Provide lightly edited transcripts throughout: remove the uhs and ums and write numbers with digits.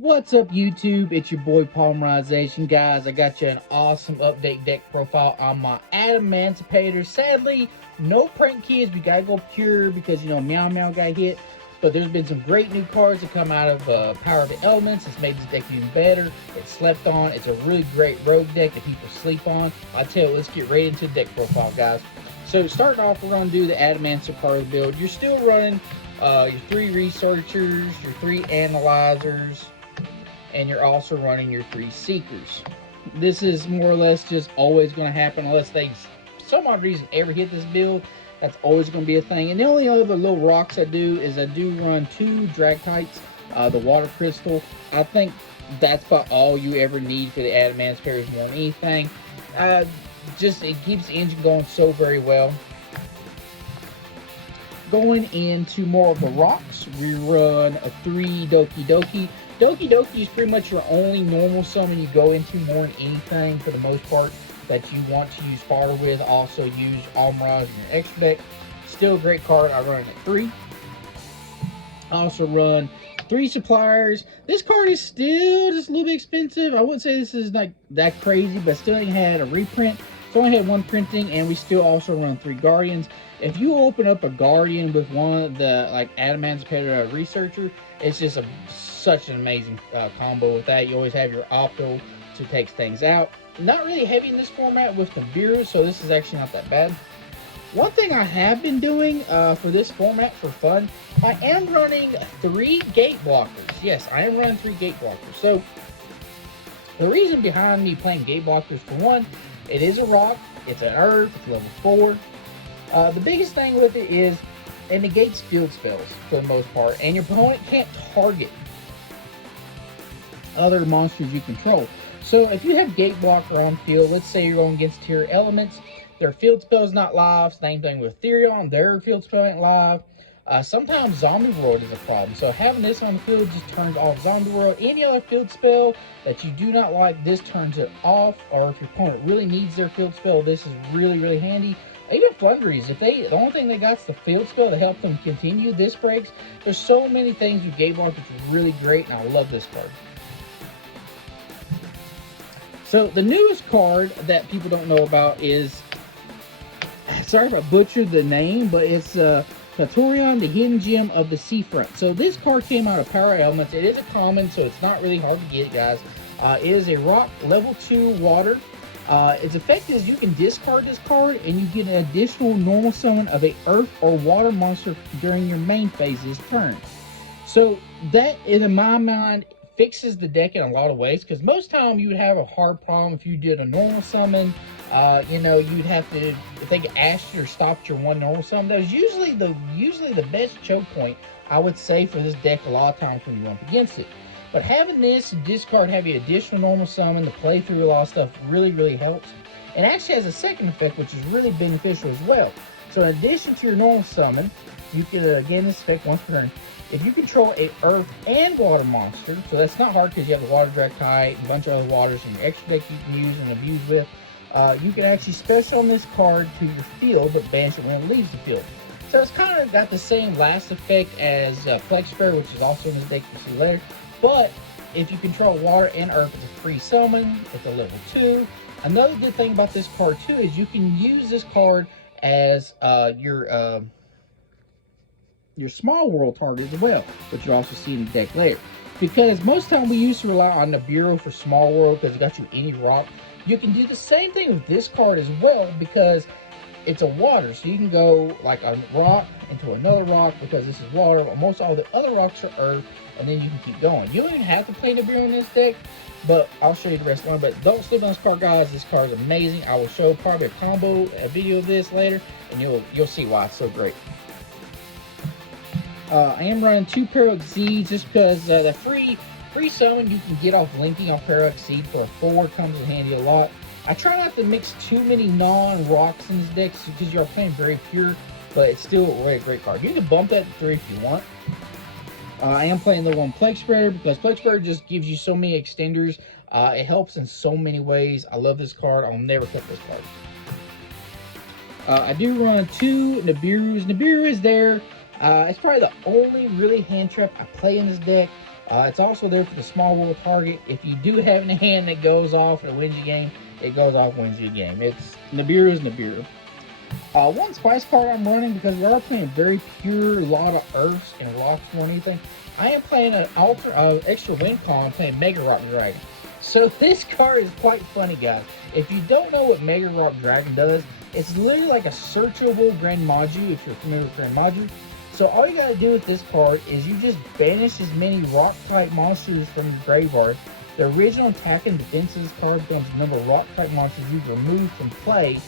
What's up, YouTube? It's your boy PaulMerization, guys. I got you an awesome update deck profile on my Adamancipator. Sadly, no prank kids. We gotta go pure because Meow Meow got hit. But there's been some great new cards that come out of Power of the Elements. It's made this deck even better. It's slept on. It's a really great rogue deck that people sleep on. I tell you, let's get right into the deck profile, guys. So starting off, we're gonna do the Adamancipator build. You're still running your 3 researchers, your 3 analyzers, and you're also running your 3 seekers. This is more or less just always going to happen unless they, some odd reason, ever hit this build. That's always going to be a thing. And the only other little rocks I do is I do run 2 Dragtites, the water crystal. I think that's about all you ever need for the Adamancipator more than anything. Just it keeps the engine going so very well. Going into more of the rocks, we run a 3 Doki Doki. Doki Doki is pretty much your only normal summon you go into more than anything for the most part that you want to use fire with. Also use PaulMerization in your extra deck. Still a great card. I run it at 3. I also run 3 suppliers. This card is still just a little bit expensive. I wouldn't say this is like that crazy, but still ain't had a reprint. It's only had 1 printing, and we still also run 3 Guardians. If you open up a Guardian with one of the Adamancipator researcher, it's just such an amazing combo with that. You always have your Opto to take things out. Not really heavy in this format with the Nibiru, so this is actually not that bad. One thing I have been doing for this format for fun, I am running 3 gate blockers. Yes, I am running 3 gate blockers. So the reason behind me playing gate blockers, for one, it is a rock, it's an earth, it's level 4. The biggest thing with it is it negates field spells for the most part, and your opponent can't target other monsters you control. So if you have gate blocker on field, let's say you're going against tier elements, their field spell is not live. Same thing with Therion, their field spell ain't live. Sometimes Zombie World is a problem. So having this on the field just turns off Zombie World. Any other field spell that you do not like, this turns it off. Or if your opponent really needs their field spell, this is really, really handy. Even Flunderies, if the only thing they got is the field spell to help them continue, this breaks. There's so many things with Gate Block that's really great, and I love this card. So the newest card that people don't know about is, sorry if I butchered the name, but it's Patorion, the Hidden Gem of the Seafront. So this card came out of Power Elements. It is a common, so it's not really hard to get, guys. It is a rock level 2 water. Its effect is you can discard this card and you get an additional normal summon of a earth or water monster during your main phase's turn. So that, in my mind, fixes the deck in a lot of ways, because most time you would have a hard problem if you did a normal summon. You'd have to, if they asked you or stopped your 1 normal summon, that was usually the best choke point, I would say, for this deck a lot of times when you run up against it. But having this discard, having additional normal summon to play through a lot of stuff really, really helps. And actually has a second effect, which is really beneficial as well. So in addition to your normal summon, you can, again, this effect once per turn, if you control a earth and water monster, so that's not hard because you have the water Dragtite, a bunch of other waters in your extra deck you can use and abuse with, you can actually special on this card to your field, but banish it when it leaves the field. So it's kind of got the same last effect as Plexfair, which is also in this deck you see later. But if you control water and earth, it's a free summon. It's a level 2. Another good thing about this card too is you can use this card as your small world target as well, which you also see in the deck later. Because most time we used to rely on the Nibiru for small world because it got you any rock. You can do the same thing with this card as well because it's a water, so you can go like a rock into another rock because this is water. Most all the other rocks are earth, and then you can keep going. You don't even have to play Nibiru in this deck, but I'll show you the rest of it. But don't sleep on this card, guys. This card is amazing. I will show probably a video of this later, and you'll see why it's so great. I am running 2 Parallax Seeds just because the free summon you can get off linking off Parallax Seed for a 4 comes in handy a lot. I try not to mix too many non-rocks in this deck because you are playing very pure, but it's still a really great card. You can bump that to 3 if you want. I am playing the 1 Plague Spreader because Plague Spreader just gives you so many extenders. It helps in so many ways. I love this card. I'll never cut this card. I do run 2 Nibirus. Nibiru is there. It's probably the only really hand trap I play in this deck. It's also there for the small world target. If you do have a hand that goes off and wins you a game, it goes off, wins you a game. It's Nibiru is Nibiru. One spice card I'm running because we are playing very pure, lot of earths and rocks more than anything. I am playing an extra wind column, playing Mega Rock Dragon. So this card is quite funny, guys. If you don't know what Mega Rock Dragon does, it's literally like a searchable Grand Maju, if you're familiar with Grand Maju. So all you gotta do with this card is you just banish as many rock-type monsters from your graveyard. The original attack and defense of this card becomes the number of rock-type monsters you've removed from play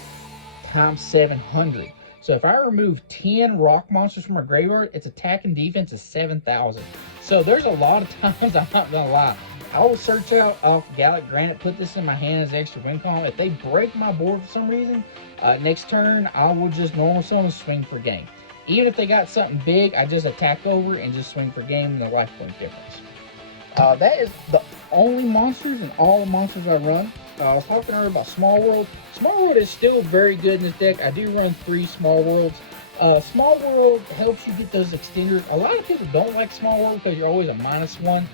times 700. So if I remove 10 rock monsters from our graveyard, its attack and defense is 7,000. So there's a lot of times, I'm not gonna lie, I will search out off Gallic Granite, put this in my hand as extra win column. If they break my board for some reason, next turn I will just normal summon and swing for game. Even if they got something big, I just attack over and just swing for game and the life point difference. That is the only monsters and all the monsters I run. I was talking earlier about Small World. Small World is still very good in this deck. I do run 3 Small Worlds. Small World helps you get those extenders. A lot of people don't like Small World because you're always a -1.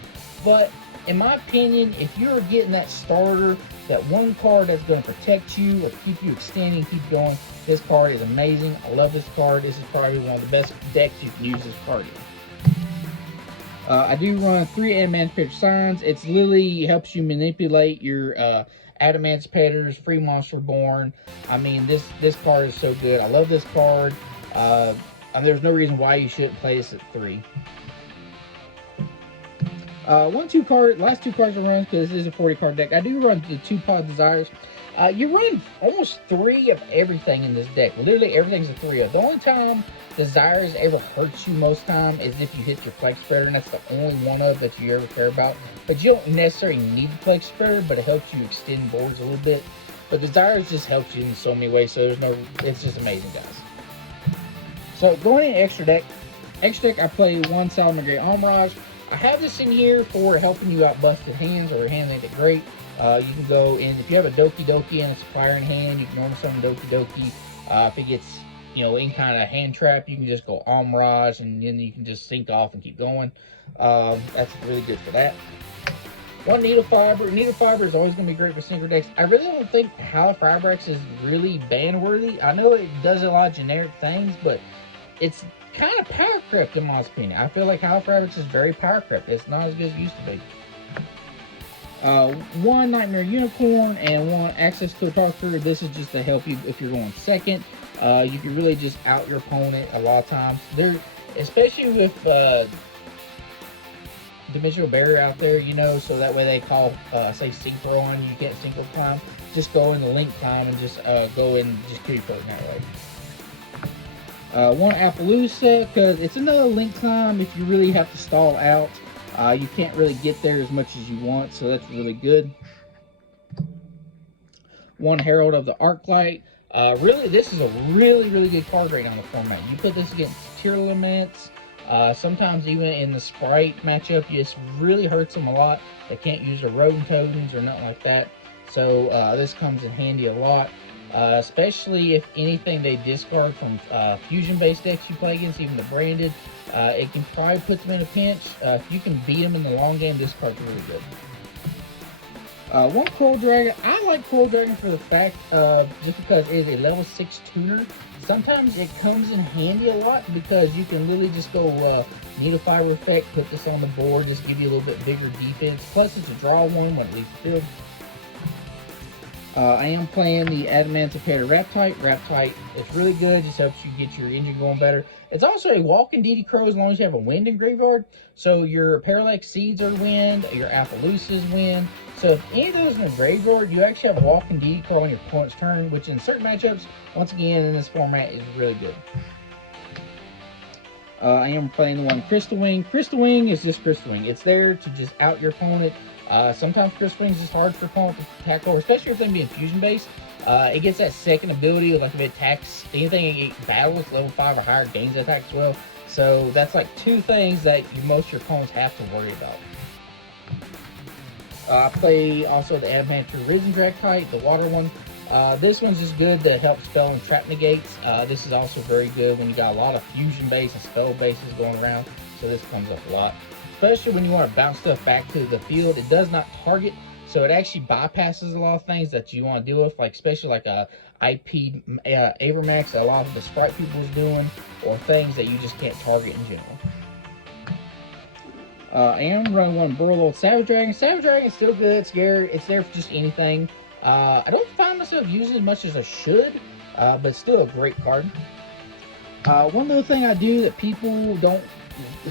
But in my opinion, if you're getting that starter, that one card that's going to protect you or keep you extending, keep going, this card is amazing. I love this card. This is probably one of the best decks you can use this card in. I do run 3 Adamancipator Signs. It's literally helps you manipulate your Adamancipators, Free Monster Born. I mean, this card is so good. I love this card. There's no reason why you shouldn't play this at 3. Last 2 cards I run, because this is a 40 card deck. I do run the 2 Pod Desires. You run almost 3 of everything in this deck. Literally everything's a 3 of. The only time Desires ever hurts you most time is if you hit your Flex Spreader, and that's the only one of that you ever care about. But you don't necessarily need the Flex Spreader, but it helps you extend boards a little bit. But Desires just helps you in so many ways, so it's just amazing, guys. So going in extra deck, I play 1 Salamander Almirage. I have this in here for helping you out busted hands or your hand ain't that great. You can go in, if you have a Doki Doki and it's a fire in hand, you can normal summon Doki Doki. If it gets, any kind of hand trap, you can just go Almirage and then you can just sink off and keep going. That's really good for that. 1 Needle Fiber. Needle Fiber is always going to be great for synchro decks. I really don't think Halifabrax is really ban worthy. I know it does a lot of generic things, but it's kind of power crept in my opinion. I feel like Halifabrax is very power crept. It's not as good as it used to be. 1 Nightmare Unicorn and 1 Access to a Talker. This is just to help you if you're going second. You can really just out your opponent a lot of times. Especially with Dimensional Barrier out there, so that way they call, say, Synchro on you. You can't Synchro climb. Just go in the Link climb and just go in and just kill your opponent that way. 1 Appaloosa, because it's another Link climb if you really have to stall out. You can't really get there as much as you want, so that's really good. 1 Herald of the Arclight. Really, this is a really, really good card right now in the format. You put this against tier limits. Sometimes even in the Sprite matchup, this really hurts them a lot. They can't use their Rodent Totems or nothing like that. So this comes in handy a lot. Especially if anything they discard from fusion-based decks you play against, even the branded, it can probably put them in a pinch. If you can beat them in the long game, this card's really good. 1 Coral Dragon. I like Coral Dragon for the fact of just because it is a level 6 tuner. Sometimes it comes in handy a lot because you can literally just go Needle Fiber effect, put this on the board, just give you a little bit bigger defense. Plus, it's a draw 1 when it leaves the field. I am playing the Adamancipator Raptite. Raptite, it's really good. Just helps you get your engine going better. It's also a walking DD Crow as long as you have a wind in graveyard. So your Parallax Seeds are wind, your Appaloosas wind. So if any of those are in the graveyard, you actually have a walking DD Crow on your opponent's turn, which in certain matchups, once again, in this format, is really good. I am playing the 1 Crystal Wing. Crystal Wing is just Crystal Wing. It's there to just out your opponent. Sometimes Crystal Wing is just hard for opponent to attack over, especially if they being fusion based. It gets that second ability, like if it attacks anything it battles level 5 or higher, gains attack as well. So that's like 2 things that most of your opponents have to worry about. I play also the Adamancipator Risen Dractite, the water one. This one's just good to help spell and trap negates. This is also very good when you got a lot of fusion base and spell bases going around. So this comes up a lot. especially when you want to bounce stuff back to the field. It does not target, so it actually bypasses a lot of things that you want to deal with, like especially like a IP Avermax that a lot of the Sprite people is doing, or things that you just can't target in general. I am running one Burl Old Savage Dragon. Savage Dragon is still good. It's scary. It's there for just anything. I don't find myself using it as much as I should, but it's still a great card. One little thing I do that people don't,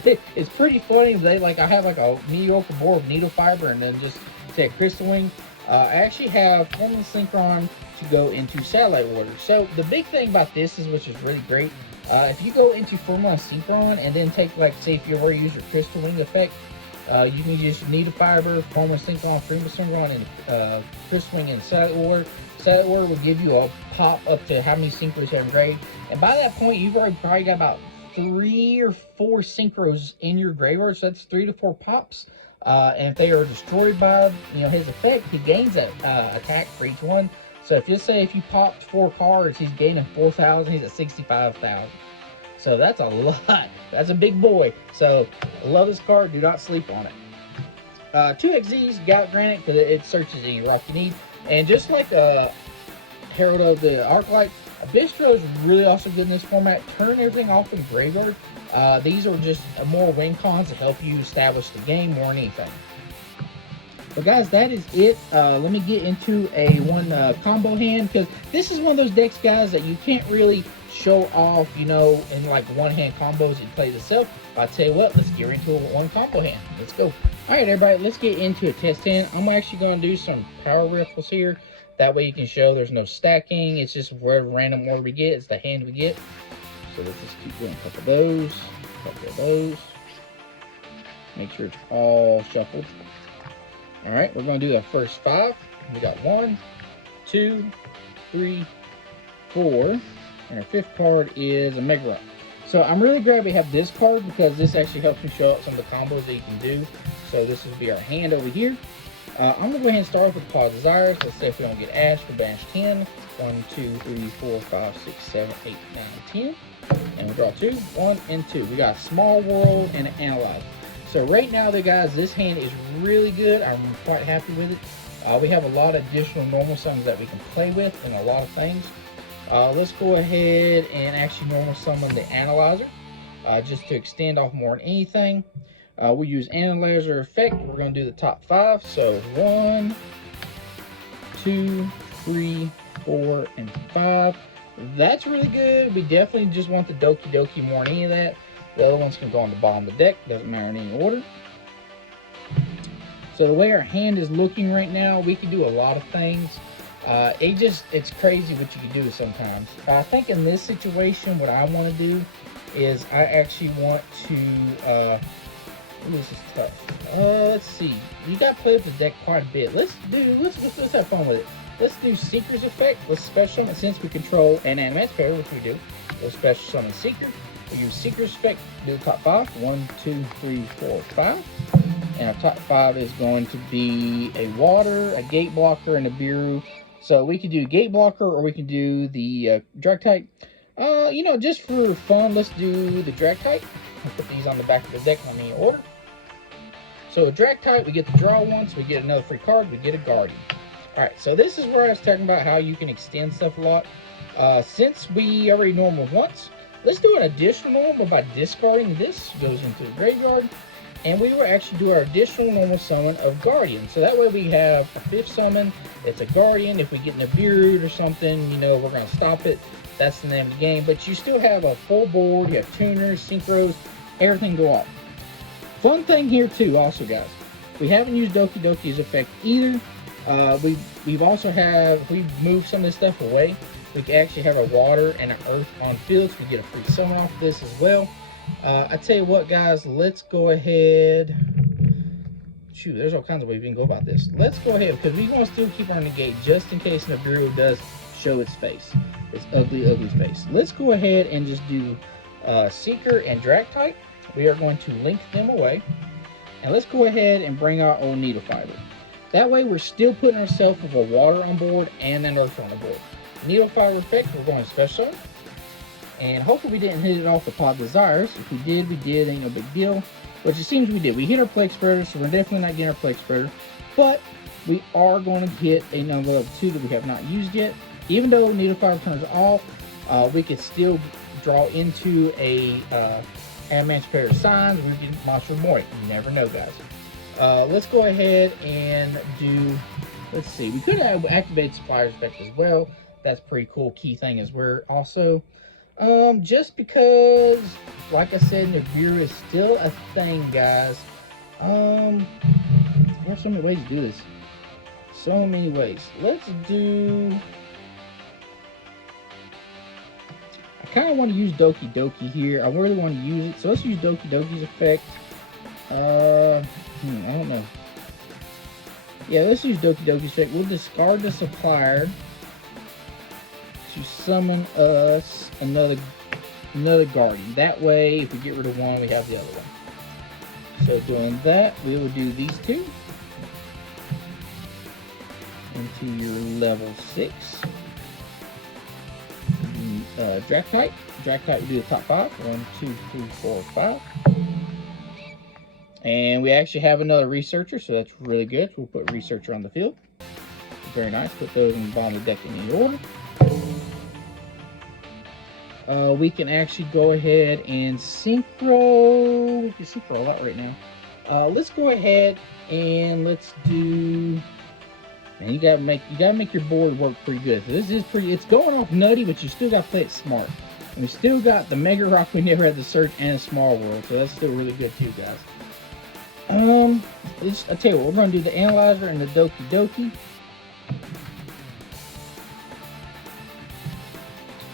it's pretty funny. They like, I have like a mediocre board of needle fiber and then just say crystal wing. I actually have Formula Synchron to go into satellite order. So the big thing about this is, which is really great, if you go into Formula Synchron and then take, like, say if you already use your crystal wing effect, you can use needle fiber, Formula Synchron, Formula Synchron, and crystal wing in satellite order. Satellite order will give you a pop up to how many synchros you have engraved, and by that point you've already probably got about 3 or 4 synchros in your graveyard, so that's 3 to 4 pops. And if they are destroyed by, you know, his effect, he gains that attack for each one. So if you say if you popped 4 cards, he's gaining 4,000. He's at 65,000. So that's a lot. That's a big boy. So I love this card. Do not sleep on it. 2 XZs, got granite because it searches any rock you need. And just like Herald of the Arclight, Bistro is really also good in this format. Turn everything off in graveyard. These are just more win cons to help you establish the game more than anything. But guys, that is it. Let me get into one combo hand, because this is one of those decks, guys, that you can't really show off, you know, in like one hand combos and play itself. But I'll tell you what, let's get into a one combo hand. Let's go. All right, everybody, let's get into a test hand. I'm actually going to do some power riffles here. That way you can show there's no stacking. It's just whatever random order we get, it's the hand we get. So let's just keep doing a couple of those, a couple of those. Make sure it's all shuffled. All right, we're going to do the first 5. We got 1, 2, 3, 4, and our 5th card is a Mega Run. So I'm really glad we have this card, because this actually helps me show out some of the combos that you can do. So this will be our hand over here. I'm going to go ahead and start off with Paul Desires. Let's say if we don't get Ash, we'll banish 10. 1, 2, 3, 4, 5, 6, 7, 8, 9, 10. And we draw 2, 1, and 2. We got a Small World and an Analyze. So right now, though, guys, this hand is really good. I'm quite happy with it. We have a lot of additional normal summons that we can play with and a lot of things. Let's go ahead and actually normal summon the Analyzer, just to extend off more than anything. We use Analyzer effect. We're going to do the top 5. So 1, 2, 3, 4, and 5. That's really good. We definitely just want the Doki Doki more than any of that. The other ones can go on the bottom of the deck. Doesn't matter in any order. So the way our hand is looking right now, we can do a lot of things. It's crazy what you can do sometimes. I think in this situation, what I want to do is I actually want to, this is tough. Let's see. You got to play with the deck quite a bit. Let's have fun with it. Let's do Seeker's effect. Let's special summon, since we control an Adamancipator, which we do. We'll special summon Seeker. We use Seeker's effect, do the top 5. 1, 2, 3, 4, 5. And our top 5 is going to be a Water, a Gate Blocker, and a Biru. So we can do Gate Blocker, or we can do the Drag type. You know, just for fun, let's do the Drag type. I'll put these on the back of the deck on any order. So a Drag type, we get to draw once, we get another free card, we get a Guardian. Alright, so this is where I was talking about how you can extend stuff a lot. Since we already normal once, let's do an additional normal by discarding this. Goes into the graveyard. And we will actually do our additional normal summon of Guardian. So that way we have a 5th summon. It's a Guardian. If we get in a Beard or something, you know, we're going to stop it. That's the name of the game. But you still have a full board. You have tuners, synchros, everything go off. Fun thing here too, also, guys. We haven't used Doki Doki's effect either. We've also we've moved some of this stuff away. We can actually have a Water and an Earth on fields. We get a free summon off this as well. I tell you what, guys, let's go ahead. Shoot, there's all kinds of ways we can go about this. Let's go ahead, because we want to still keep our negate just in case Nibiru does show its face. Its ugly, ugly face. Let's go ahead and just do Seeker and Drag type. We are going to link them away. And let's go ahead and bring our old Needle Fiber. That way we're still putting ourselves with a Water on board and an Earth on the board. Needle Fiber effect, we're going to special summon. And hopefully we didn't hit it off the Pod Desires. If we did, ain't no big deal. which it seems we did. We hit our plague spreader, so we're definitely not getting our plague spreader. But we are going to hit another level 2 that we have not used yet. Even though Needle Fire turns off, we can still draw into a Adamancipator signs. We can monster more. You never know, guys. Let's go ahead and do. Let's see. We could have activated Supplier's effect as well. That's pretty cool. Key thing is we're also just because, like I said, Nibiru is still a thing, guys. There's so many ways to do this. So many ways. Let's do. I kind of want to use Doki Doki here. I really want to use it, so let's use Doki Doki's effect. I don't know. Yeah, let's use Doki Doki's effect. We'll discard the Supplier to summon us another Guardian. That way, if we get rid of one, we have the other one. So doing that, we will do these two into your level 6. Dractite. Dractite will do the top 5. 1, 2, 3, 4, 5. And we actually have another Researcher, so that's really good. So we'll put Researcher on the field. Very nice. Put those in the bottom of the deck in any order. We can actually go ahead and synchro. We can synchro that right now. Let's go ahead and let's do. Man, you gotta make your board work pretty good. So this is pretty. It's going off nutty, but you still gotta play it smart. And we still got the Mega Rock we never had to search and a Small World, so that's still really good too, guys. I tell you what, we're gonna do the Analyzer and the Doki Doki.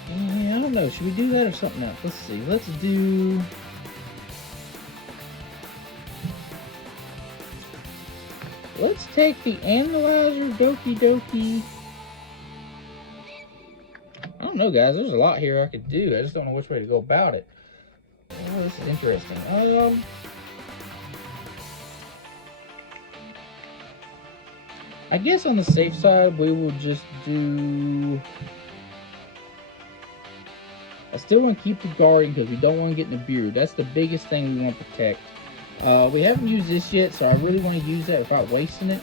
Yeah, I don't know. Should we do that or something else? Let's see. Let's do. Let's take the Analyzer, Doki Doki. I don't know, guys. There's a lot here I could do. I just don't know which way to go about it. Oh, this is interesting. I guess on the safe side, we will just do. I still want to keep the Guardian because we don't want to get Nibiru. That's the biggest thing we want to protect. We haven't used this yet, so I really want to use that without wasting it.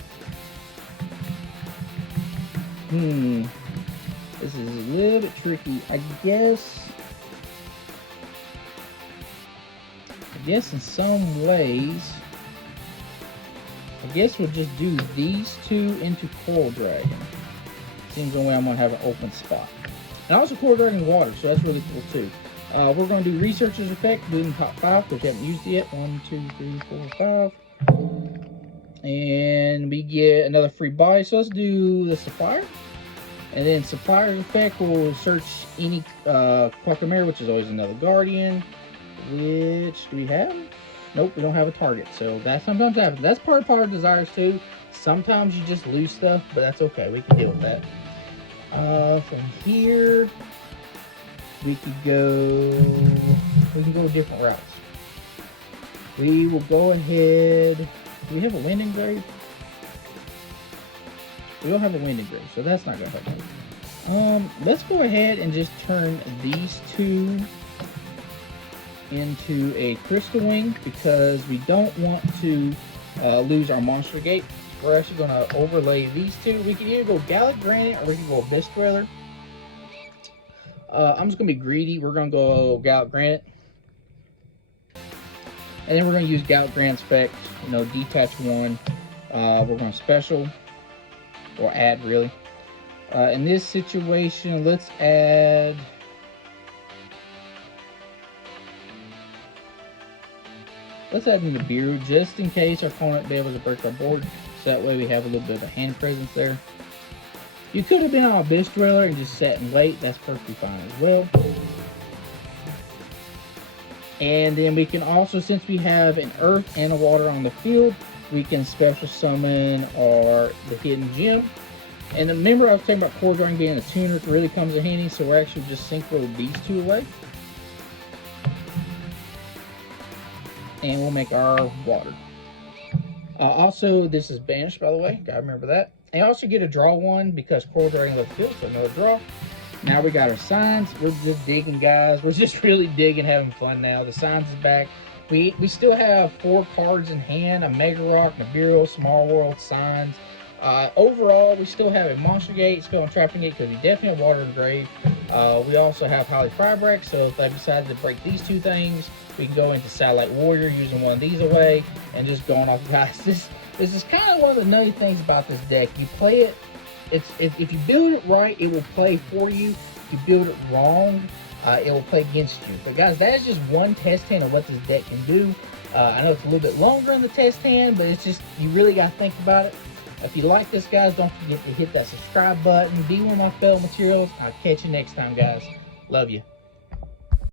This is a little bit tricky. I guess in some ways, I guess we'll just do these two into Coral Dragon. Seems the way I'm going to have an open spot. And also Coral Dragon Water, so that's really cool too. We're going to do Researcher's Effect, do in top 5, which we haven't used it yet. 1, 2, 3, 4, 5. And we get another free body, so let's do the Supplier. And then Supplier's Effect will search any Quackamare, which is always another Guardian. Which do we have? Nope, we don't have a target, so that sometimes happens. That's part of Power Desires too. Sometimes you just lose stuff, but that's okay. We can deal with that. From here, we can go different routes. We will go ahead. Do we have a Wind Engrave? We don't have a Wind Engrave, so that's not gonna help. Let's go ahead and just turn these two into a Crystal Wing because we don't want to lose our Monster Gate. We're actually going to overlay these two. We can either go Gallic Granite or we can go Abyss Dweller. I'm just going to be greedy. We're going to go Gallic Granite. And then we're going to use Gallic Granite Spec, detach one. We're going to special, or add really. In this situation, let's add. Let's add in the Nibiru just in case our opponent be able to break our board. So that way we have a little bit of a hand presence there. You could have been on Abyss Dweller and just sat and wait. That's perfectly fine as well. And then we can also, since we have an Earth and a Water on the field, we can special summon the Hidden Gem. And remember I was talking about Coral Dragon being a tuner. It really comes in handy. So we're actually just synchro these two away. And we'll make our water. Also, this is banished, by the way. Gotta remember that. And also get a draw one because Coral Dragon left the field, so another draw. Now we got our signs. We're just digging, guys. We're just really digging, having fun now. The signs is back. We still have 4 cards in hand: a Mega Rock, Nibiru, Small World, Signs. Overall, we still have a Monster Gate, Spell and Trapping Gate, because we definitely have Water and Grave. We also have Highly Fabric, so if I decided to break these 2 things, we can go into Satellite Warrior using one of these away, and just going off. Guys, this is kind of one of the nutty things about this deck. You play it, if you build it right, it will play for you. If you build it wrong, it will play against you. But guys, that is just one test hand of what this deck can do. I know it's a little bit longer in the test hand, but it's just, you really got to think about it. If you like this, guys, don't forget to hit that subscribe button. Be one of my fellow materials. I'll catch you next time, guys. Love you.